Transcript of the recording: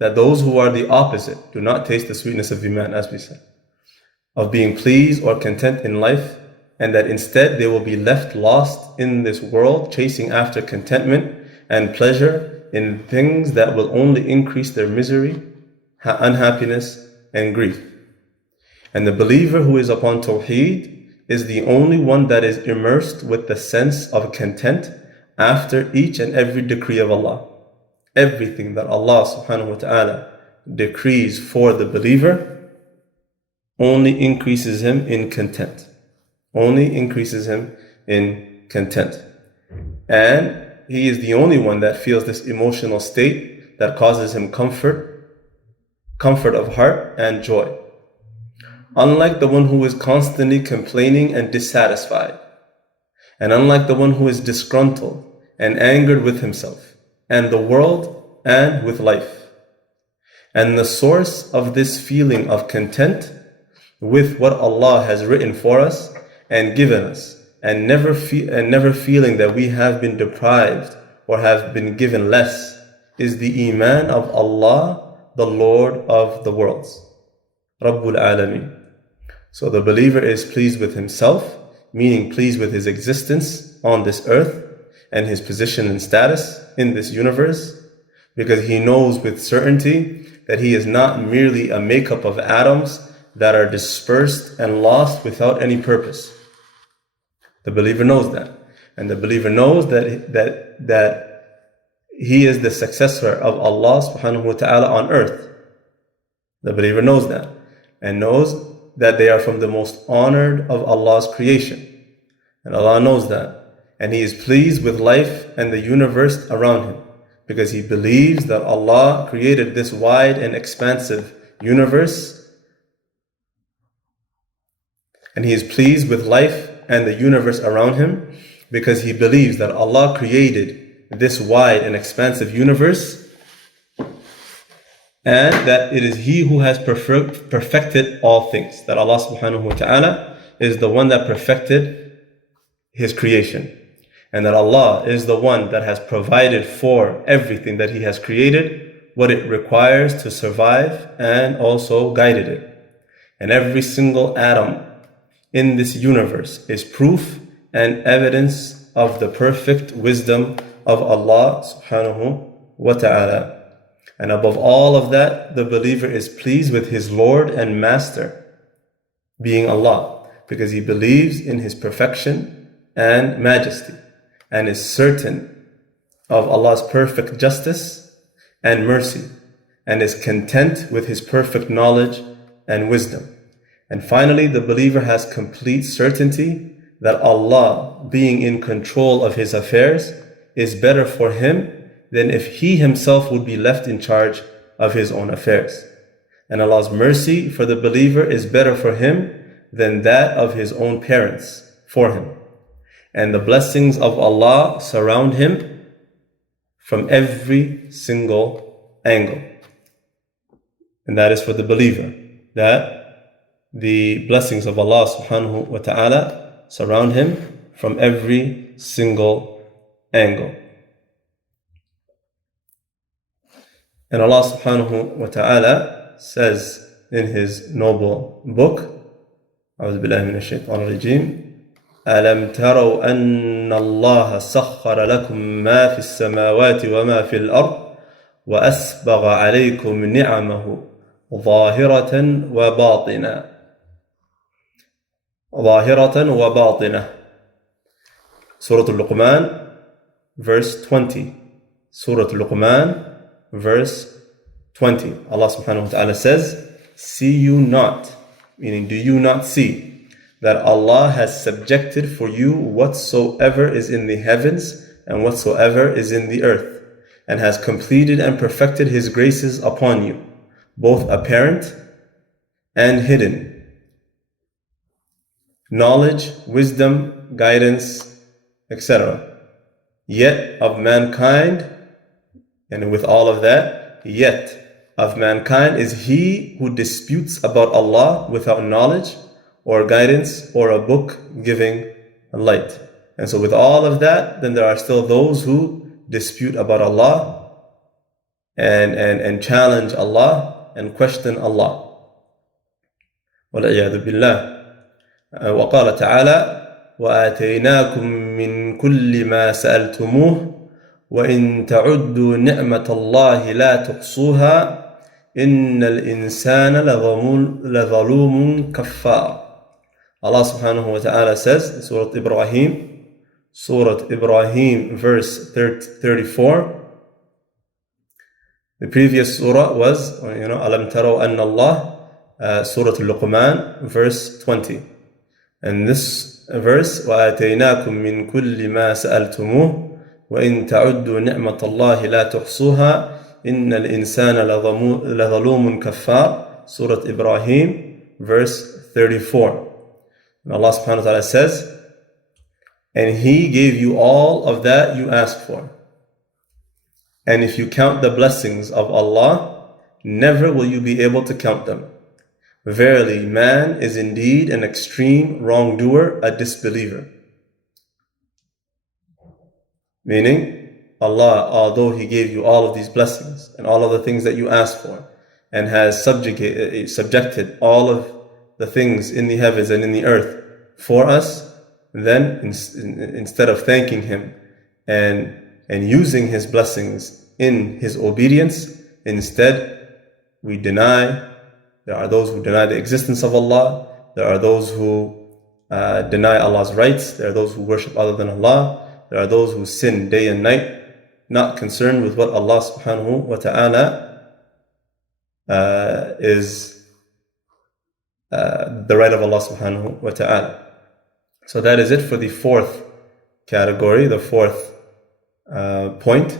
that those who are the opposite do not taste the sweetness of Iman, as we said, of being pleased or content in life, and that instead they will be left lost in this world, chasing after contentment and pleasure in things that will only increase their misery, unhappiness, and grief. And the believer who is upon Tawheed is the only one that is immersed with the sense of content after each and every decree of Allah. Everything that Allah subhanahu wa ta'ala decrees for the believer only increases him in content. Only increases him in content. And he is the only one that feels this emotional state that causes him comfort of heart and joy. Unlike the one who is constantly complaining and dissatisfied, and unlike the one who is disgruntled and angered with himself and the world and with life. And the source of this feeling of content with what Allah has written for us and given us, and never feeling that we have been deprived or have been given less, is the Iman of Allah, the Lord of the worlds, Rabbul Alameen. So the believer is pleased with himself, meaning pleased with his existence on this earth and his position and status in this universe, because he knows with certainty that he is not merely a makeup of atoms that are dispersed and lost without any purpose. The believer knows that. And the believer knows that he is the successor of Allah subhanahu wa ta'ala on earth. The believer knows that, and knows that they are from the most honored of Allah's creation. And Allah knows that. And he is pleased with life and the universe around him, because he believes that Allah created this wide and expansive universe. And he is pleased with life and the universe around him because he believes that Allah created this wide and expansive universe, and that it is He who has perfected all things. That Allah subhanahu wa ta'ala is the one that perfected His creation. And that Allah is the one that has provided for everything that He has created what it requires to survive, and also guided it. And every single atom in this universe is proof and evidence of the perfect wisdom of Allah subhanahu wa ta'ala. And above all of that, the believer is pleased with his Lord and Master, being Allah, because he believes in His perfection and majesty, and is certain of Allah's perfect justice and mercy, and is content with His perfect knowledge and wisdom. And finally, the believer has complete certainty that Allah, being in control of His affairs, is better for him than if he himself would be left in charge of his own affairs. And Allah's mercy for the believer is better for him than that of his own parents for him. And the blessings of Allah surround him from every single angle. And that is for the believer, that the blessings of Allah subhanahu wa ta'ala surround him from every single angle. And Allah subhanahu wa ta'ala says in His noble book, أعوذ بالله من الشيطان الرجيم, ألم تروا أن الله سخر لكم ما في السماوات وما في الأرض وأسبغ عليكم نعمه ظاهرة وباطنة. Surah Al-Luqman, verse 20. Surah Al-Luqman, verse 20. Allah subhanahu wa ta'ala says, see you not, meaning do you not see, that Allah has subjected for you whatsoever is in the heavens and whatsoever is in the earth, and has completed and perfected His graces upon you, both apparent and hidden. Knowledge, wisdom, guidance, etc. Yet of mankind, and with all of that, yet of mankind is he who disputes about Allah without knowledge or guidance or a book giving light. And so with all of that, then there are still those who dispute about Allah and challenge Allah and question Allah. وَالْعِيَاذُ بِاللَّهِ. وقال تعالى وآتيناكم من كل ما سألتموه وإن تعدوا نعمة الله لا تحصوها إن الإنسان لظلوم كفار. Allah subhanahu wa ta'ala says in Surah Ibrahim, verse 34. The previous surah was, Alam taraw anna Allah, Surah Al-Luqman, verse 20. And this verse, وَآتَيْنَاكُم مِّن كُلِّ مَا سَأَلْتُمُوهُ وَإِن تَعُدُّوا نِعْمَةَ اللَّهِ لَا تُحْصُوهَا إِنَّ الْإِنسَانَ لَظَلُومٌ كَفَّارٌ. Surah Ibrahim, verse 34. And Allah subhanahu wa ta'ala says, and He gave you all of that you asked for. And if you count the blessings of Allah, never will you be able to count them. Verily, man is indeed an extreme wrongdoer, a disbeliever. Meaning, Allah, although He gave you all of these blessings and all of the things that you asked for, and has subjected all of the things in the heavens and in the earth for us, then instead of thanking Him and using His blessings in His obedience, instead we deny. There are those who deny the existence of Allah. There are those who deny Allah's rights. There are those who worship other than Allah. There are those who sin day and night, not concerned with what Allah subhanahu wa ta'ala is the right of Allah subhanahu wa ta'ala. So that is it for the fourth category, the fourth point.